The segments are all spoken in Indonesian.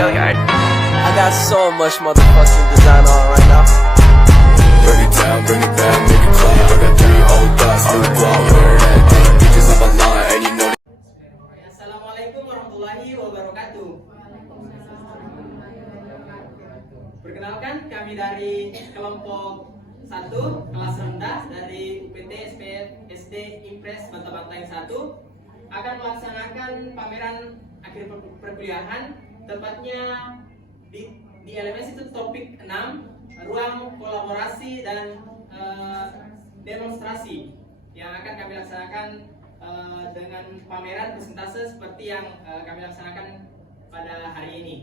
I got so much motherfucking design on right now. Bring it down, bring it back, make it clap. I got 3 old thoughts, new block, wear that thing. Bitches on my line, and you know. Assalamualaikum warahmatullahi wabarakatuh. Perkenalkan, kami dari kelompok 1 kelas rendah dari UPT SPF SD Impres Bantabanteng 1 akan melaksanakan pameran akhir perkuliahan, tepatnya di LMS itu topik 6, ruang kolaborasi dan demonstrasi, yang akan kami laksanakan dengan pameran presentase seperti yang kami laksanakan pada hari ini.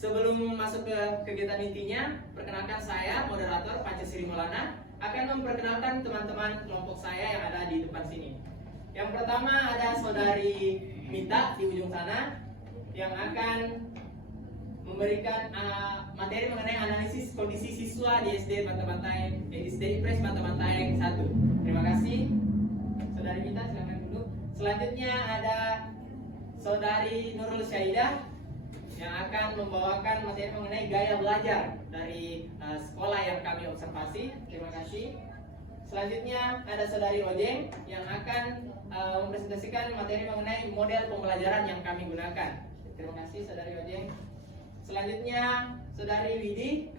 Sebelum masuk ke kegiatan intinya, perkenalkan saya, moderator Pancasila Maulana, akan memperkenalkan teman-teman kelompok saya yang ada di depan sini. Yang pertama ada saudari Mita di ujung sana, yang akan memberikan materi mengenai analisis kondisi siswa di SD Impres Bantabanteng 1. Terima kasih, saudari Mita, silakan duduk. Selanjutnya ada saudari Nurul Syaidah yang akan membawakan materi mengenai gaya belajar dari sekolah yang kami observasi. Terima kasih. Selanjutnya ada saudari Ojeng yang akan mempresentasikan materi mengenai model pembelajaran yang kami gunakan. Terima kasih, saudari Ojeng. Selanjutnya saudari Widi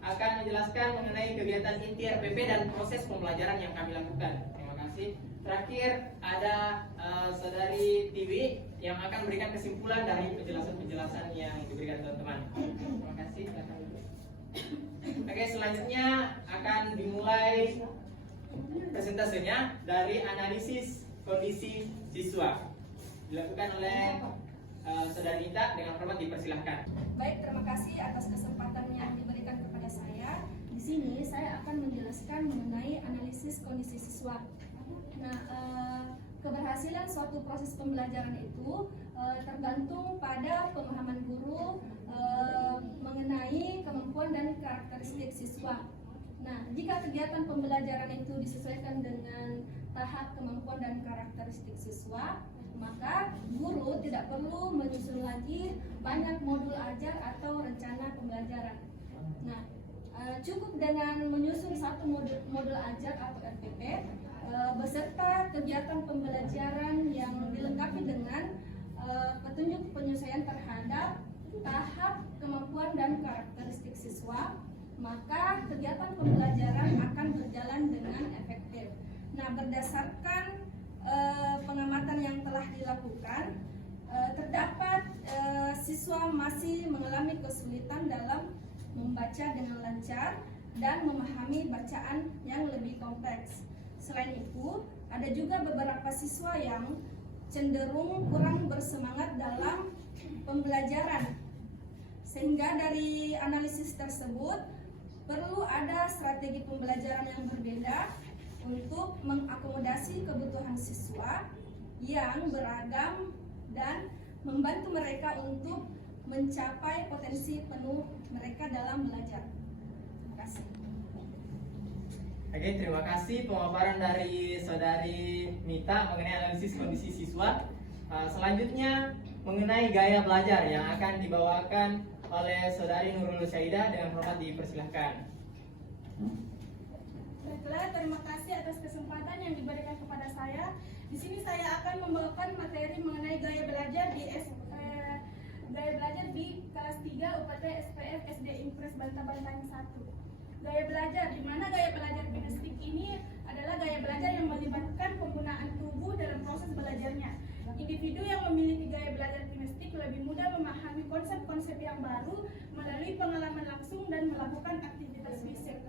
akan menjelaskan mengenai kegiatan inti RPP dan proses pembelajaran yang kami lakukan. Terima kasih. Terakhir ada saudari Tiwi yang akan memberikan kesimpulan dari penjelasan-penjelasan yang diberikan teman-teman. Terima kasih. Oke, selanjutnya akan dimulai presentasenya dari analisis kondisi siswa, dilakukan oleh saudari Nita. Dengan hormat dipersilahkan. Baik, terima kasih atas kesempatan yang diberikan kepada saya. Di sini saya akan menjelaskan mengenai analisis kondisi siswa. Nah, keberhasilan suatu proses pembelajaran itu tergantung pada pemahaman guru mengenai kemampuan dan karakteristik siswa. Nah, jika kegiatan pembelajaran itu disesuaikan dengan tahap kemampuan dan karakteristik siswa, maka guru tidak perlu menyusun lagi banyak modul ajar atau rencana pembelajaran. Nah, cukup dengan menyusun satu modul ajar atau RPP beserta kegiatan pembelajaran yang dilengkapi dengan petunjuk penyesuaian terhadap tahap kemampuan dan karakteristik siswa, maka kegiatan pembelajaran akan berjalan dengan efektif. Nah, berdasarkan pengamatan yang telah dilakukan, terdapat siswa masih mengalami kesulitan dalam membaca dengan lancar dan memahami bacaan yang lebih kompleks. Selain itu, ada juga beberapa siswa yang cenderung kurang bersemangat dalam pembelajaran. Sehingga dari analisis tersebut, perlu ada strategi pembelajaran yang berbeda untuk mengakomodasi kebutuhan siswa yang beragam dan membantu mereka untuk mencapai potensi penuh mereka dalam belajar. Terima kasih. Oke, terima kasih pemaparan dari saudari Mita mengenai analisis kondisi siswa. Selanjutnya mengenai gaya belajar yang akan dibawakan oleh saudari Nurul Syaidah. Dengan hormat dipersilahkan. Baiklah, terima kasih atas kesempatan yang diberikan kepada saya. Di sini saya akan membawakan materi mengenai gaya belajar di kelas 3 UPT SPF SD Impres Bantabanteng 1. Gaya belajar, di mana gaya belajar kinestik ini adalah gaya belajar yang melibatkan penggunaan tubuh dalam proses belajarnya. Individu yang memiliki gaya belajar kinestik lebih mudah memahami konsep-konsep yang baru melalui pengalaman langsung dan melakukan aktivitas fisik.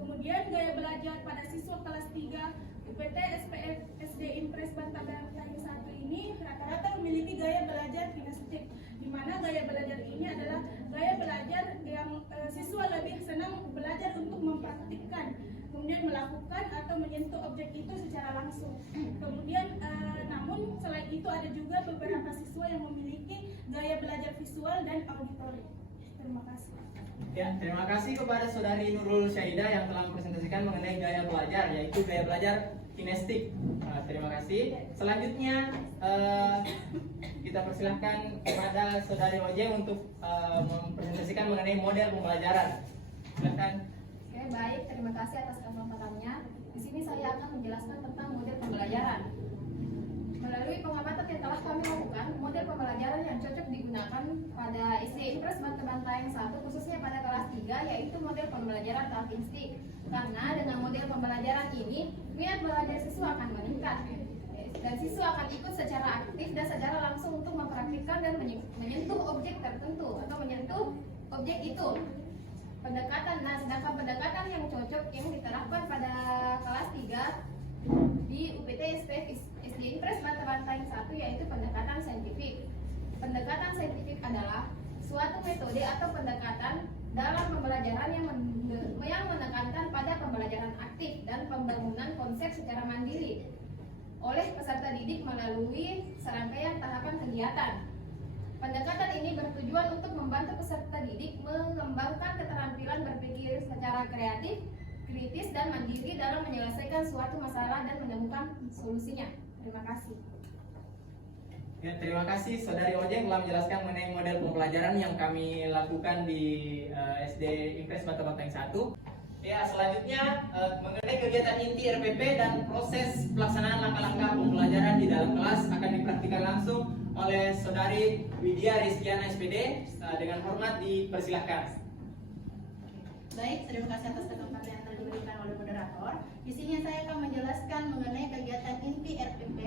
Kemudian gaya belajar pada siswa kelas 3 UPT SPF SD Impres Bantabanteng 1 ini rata-rata memiliki gaya belajar kinestik, di mana gaya belajar ini adalah gaya belajar yang siswa lebih senang belajar untuk mempraktikkan, kemudian melakukan atau menyentuh objek itu secara langsung. Kemudian namun selain itu ada juga beberapa siswa yang memiliki gaya belajar visual dan auditori. Terima kasih. Ya, terima kasih kepada saudari Nurul Syaidah yang telah mempresentasikan mengenai gaya belajar, yaitu gaya belajar kinestik. Terima kasih. Selanjutnya kita kita persilahkan kepada Saudari Ojeng untuk mempresentasikan mengenai model pembelajaran. Silakan. Oke, baik. Terima kasih atas kesempatannya. Di sini saya akan menjelaskan tentang model pembelajaran. Melalui pengamatan yang telah kami lakukan, model pembelajaran yang cocok digunakan pada SD Impres Bantaeng 1, khususnya pada kelas 3, yaitu model pembelajaran talking stick. Karena dengan model pembelajaran ini, minat belajar siswa akan meningkat. Dan siswa akan ikut secara aktif dan secara langsung untuk mempraktikkan dan menyentuh objek tertentu atau menyentuh objek itu. Sedangkan pendekatan yang cocok yang diterapkan pada kelas 3 di UPT SPF SD Impres Bantaeng 1 yaitu pendekatan saintifik. Pendekatan saintifik adalah suatu metode atau pendekatan dalam pembelajaran yang menekankan pada pembelajaran aktif dan pembangunan konsep secara mandiri oleh peserta didik melalui serangkaian tahapan kegiatan. Pendekatan ini bertujuan untuk membantu peserta didik mengembangkan keterampilan berpikir secara kreatif, kritis, dan mandiri dalam menyelesaikan suatu masalah dan menemukan solusinya. Terima kasih. Ya, terima kasih Saudari Ojeng telah menjelaskan mengenai model pembelajaran yang kami lakukan di SD Impres Bantaeng 1. Ya, selanjutnya mengenai kegiatan inti RPP dan proses pelaksanaan langkah-langkah pembelajaran di dalam kelas akan dipraktikkan langsung oleh Saudari Widya Rizkiana SPD. Dengan hormat dipersilahkan. Baik, terima kasih atas kesempatan yang telah diberikan oleh moderator. Di sini saya akan menjelaskan mengenai kegiatan inti RPP,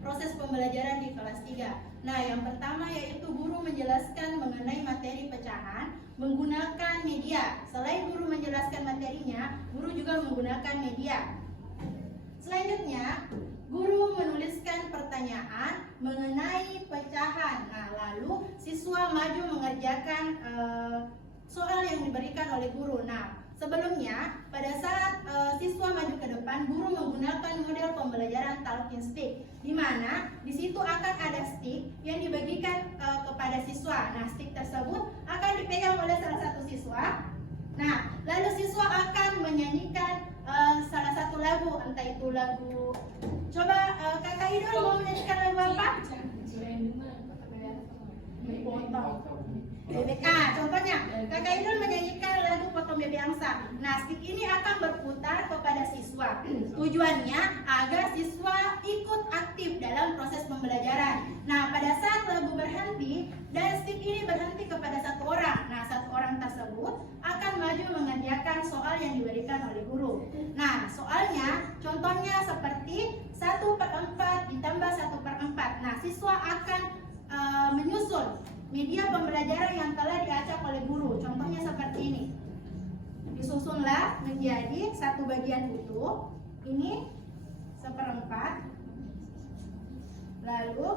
proses pembelajaran di kelas 3. Nah, yang pertama yaitu guru menjelaskan mengenai materi pecahan menggunakan media. Selain guru menjelaskan materinya, guru juga menggunakan media. Selanjutnya, guru menuliskan pertanyaan mengenai pecahan. Nah, lalu siswa maju mengerjakan soal yang diberikan oleh guru. Nah, sebelumnya pada saat siswa maju ke depan, guru menggunakan model pembelajaran talking stick, di mana di situ akan ada stick yang dibagikan kepada siswa. Nah, stick tersebut akan dipegang oleh salah satu siswa. Nah, lalu siswa akan menyanyikan salah satu lagu, entah itu lagu. Coba Kakak Idul mau menyanyikan lagu apa? BBK, contohnya Kakak Idul menyanyikan lagu Potong Bebek Angsa. Nah, stick ini akan berputar kepada siswa. Tujuannya agar siswa ikut aktif dalam proses pembelajaran. Nah, pada saat lagu berhenti dan stick ini berhenti kepada satu orang, nah satu orang tersebut akan maju mengerjakan soal yang diberikan oleh guru. Nah, soalnya contohnya seperti 1/4 ditambah 1/4. Nah, siswa akan menyusun media pembelajaran yang telah diacak oleh guru. Contohnya seperti ini. Disusunlah menjadi satu bagian utuh. Ini 1/4. Lalu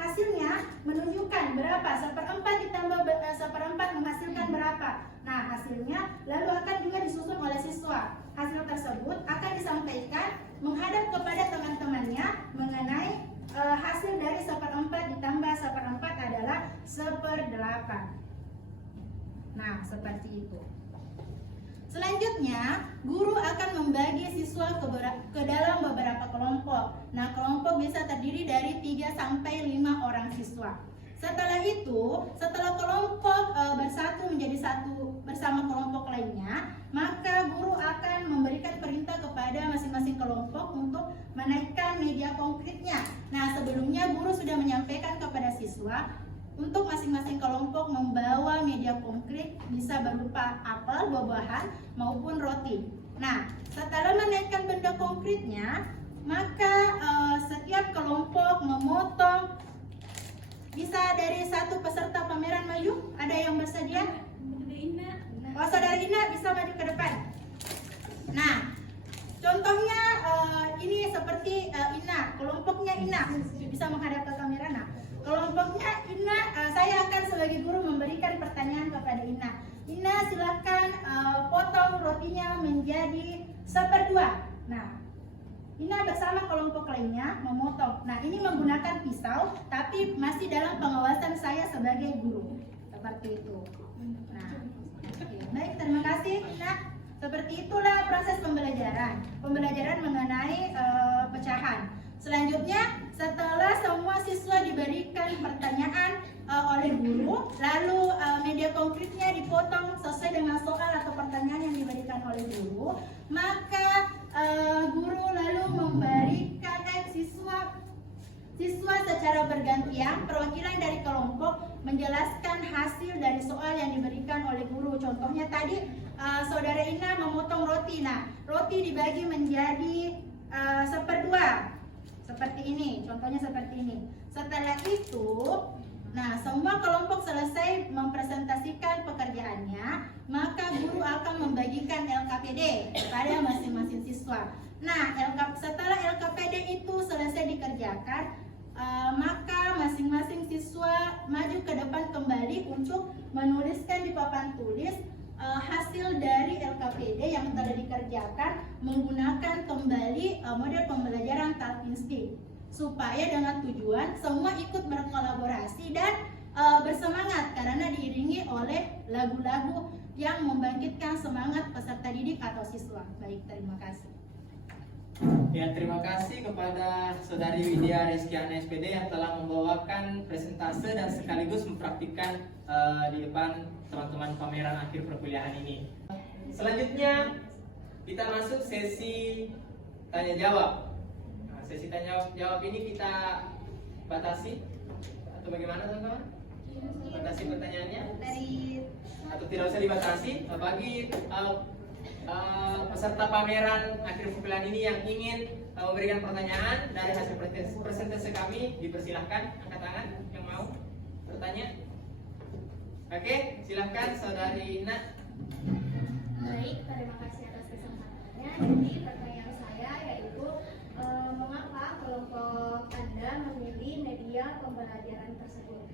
hasilnya menunjukkan berapa. 1/4 ditambah 1/4 menghasilkan berapa. Nah, hasilnya lalu akan juga disusun oleh siswa. Hasil tersebut akan disampaikan menghadap kepada teman-temannya mengenai hasil dari 1/4 ditambah 1/4 adalah 1/8. Nah, seperti itu. Selanjutnya, guru akan membagi siswa ke dalam beberapa kelompok. Nah, kelompok bisa terdiri dari 3 sampai 5 orang siswa. Setelah itu, setelah kelompok bersatu menjadi satu bersama kelompok lainnya, maka guru akan memberikan perintah kepada masing-masing kelompok untuk menaikkan media konkretnya. Nah, sebelumnya guru sudah menyampaikan kepada siswa untuk masing-masing kelompok membawa media konkret, bisa berupa apel, buah-buahan, maupun roti. Nah, setelah menaikkan benda konkretnya, maka setiap kelompok memotong. Bisa dari satu peserta pameran maju? Ada yang bersedia? Oh, Saudara Ina bisa maju ke depan. Nah, contohnya ini seperti Ina, kelompoknya Ina bisa menghadap ke kamera. Nah, kelompoknya Ina, saya akan sebagai guru memberikan pertanyaan kepada Ina. Ina, silakan potong rotinya menjadi 1/2. Nah, Ina bersama kelompok lainnya memotong. Nah, ini menggunakan pisau, tapi masih dalam pengawasan saya sebagai guru. Seperti itu. Nah, baik, terima kasih Ina. Seperti itulah proses pembelajaran. Pembelajaran mengenai pecahan. Selanjutnya, setelah semua siswa diberikan pertanyaan oleh guru, lalu media konkretnya dipotong sesuai dengan soal atau pertanyaan yang diberikan oleh guru, maka guru lalu memberikan siswa secara bergantian perwakilan dari kelompok menjelaskan hasil dari soal yang diberikan oleh guru. Contohnya tadi saudara Ina memotong roti. Nah, roti dibagi menjadi seperdua seperti ini, contohnya seperti ini. Setelah itu, nah semua kelompok selesai mempresentasikan pekerjaannya, maka guru akan membagikan LKPD kepada masing-masing siswa. Nah, setelah LKPD itu selesai dikerjakan, maka masing-masing siswa maju ke depan kembali untuk menuliskan di papan tulis hasil dari LKPD yang telah dikerjakan menggunakan kembali model pembelajaran talking stick, supaya dengan tujuan semua ikut berkolaborasi dan bersemangat karena diiringi oleh lagu-lagu yang membangkitkan semangat peserta didik atau siswa. Baik, terima kasih. Ya, terima kasih kepada Saudari Widya Reskiana SPD yang telah membawakan presentase dan sekaligus mempraktikkan di depan teman-teman pameran akhir perkuliahan ini. Selanjutnya kita masuk sesi tanya jawab. Nah, sesi tanya jawab ini kita batasi atau bagaimana teman-teman? Batasi pertanyaannya? Atau tidak usah dibatasi bagi peserta pameran akhir perkuliahan ini yang ingin memberikan pertanyaan dari hasil presentase kami, dipersilahkan angkat tangan yang mau bertanya. Oke, silahkan Saudari Ina. Baik, terima kasih atas kesempatannya. Jadi pertanyaan saya yaitu mengapa kelompok Anda memilih media pembelajaran tersebut?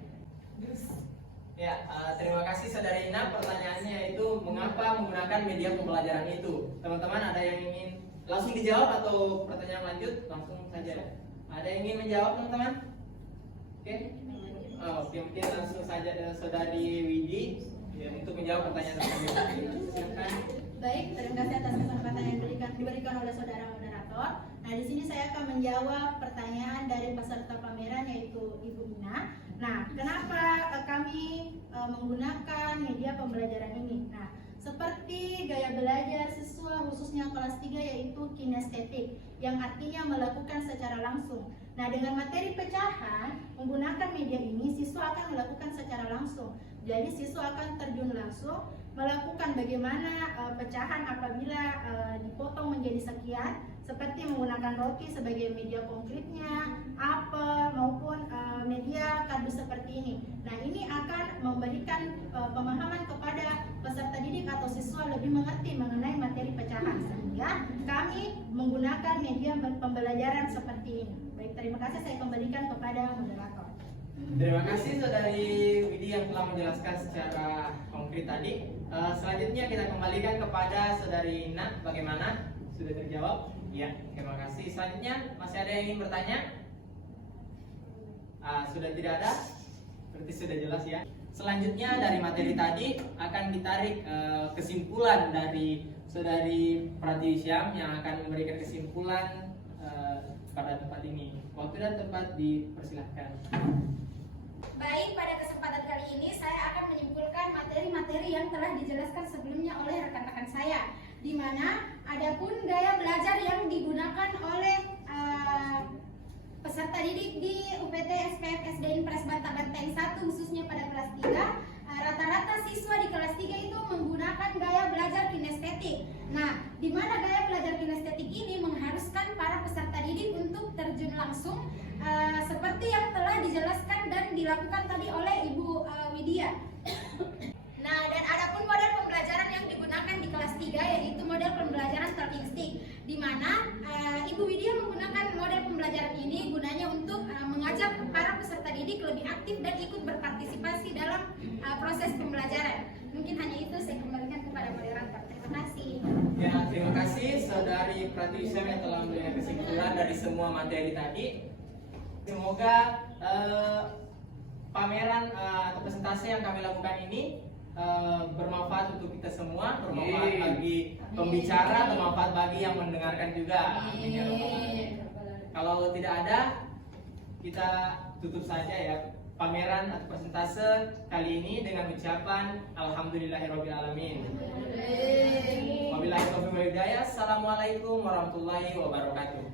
Ya, terima kasih Saudari Ina. Pertanyaannya itu mengapa menggunakan media pembelajaran itu? Teman-teman ada yang ingin langsung dijawab atau pertanyaan lanjut? Langsung saja. Ada yang ingin menjawab teman-teman? Oke. Oke, mungkin langsung saja Saudari Widi ya, untuk menjawab pertanyaan tersebut. Silakan. Baik, terima kasih atas kesempatan yang diberikan oleh saudara moderator. Nah, di sini saya akan menjawab pertanyaan dari peserta pameran yaitu Ibu Ina. Nah, kenapa kami menggunakan media pembelajaran ini? Nah, seperti gaya belajar siswa khususnya kelas 3 yaitu kinestetik, yang artinya melakukan secara langsung. Nah, dengan materi pecahan menggunakan media ini, siswa akan melakukan secara langsung. Jadi siswa akan terjun langsung melakukan bagaimana pecahan apabila dipotong menjadi sekian, seperti menggunakan roti sebagai media konkretnya, apel maupun media kardus seperti ini. Nah, ini akan memberikan pemahaman kepada peserta didik atau siswa lebih mengerti mengenai materi pecahan, sehingga kami menggunakan media pembelajaran seperti ini. Baik, terima kasih, saya kembalikan kepada moderator. Terima kasih Saudari Widi yang telah menjelaskan secara konkret tadi. Selanjutnya kita kembalikan kepada Saudari Ina. Bagaimana? Sudah terjawab? Ya, terima kasih. Selanjutnya masih ada yang ingin bertanya? Sudah tidak ada? Berarti sudah jelas ya. Selanjutnya dari materi tadi akan ditarik kesimpulan dari Saudari Pratiwi Syam yang akan memberikan kesimpulan pada tempat ini. Waktu dan tempat dipersilahkan. Baik, pada kesempatan kali ini saya akan menyimpulkan materi-materi yang telah dijelaskan sebelumnya oleh rekan-rekan saya, di mana adapun gaya belajar yang digunakan oleh peserta didik di UPT SPF SD Impres Banteng 1 khususnya pada kelas 3, rata-rata siswa di kelas 3 itu menggunakan gaya belajar kinestetik. Nah, di mana gaya belajar kinestetik ini mengharuskan para peserta didik untuk terjun langsung seperti yang telah dijelaskan dan dilakukan tadi oleh Ibu Widya. Nah, dan adapun model pembelajaran yang digunakan di kelas 3 yaitu model pembelajaran talking stick, di mana Ibu Widya menggunakan model pembelajaran ini gunanya untuk mengajak para peserta didik lebih aktif dan ikut berpartisipasi dalam proses pembelajaran. Mungkin hanya itu, saya kembalikan kepada moderator. Terima kasih. Ya, terima kasih Saudari Pratiwi Syam yang telah memberikan kesimpulan dari semua materi tadi. Semoga pameran atau presentasi yang kami lakukan ini bermanfaat untuk kita semua, bermanfaat bagi pembicara, bermanfaat bagi yang mendengarkan juga. Amin. Kalau tidak ada, kita tutup saja ya pameran atau persentase kali ini dengan ucapan Alhamdulillahirobbilalamin. Wabillahi taufiq wal hidayah. Assalamualaikum warahmatullahi wabarakatuh.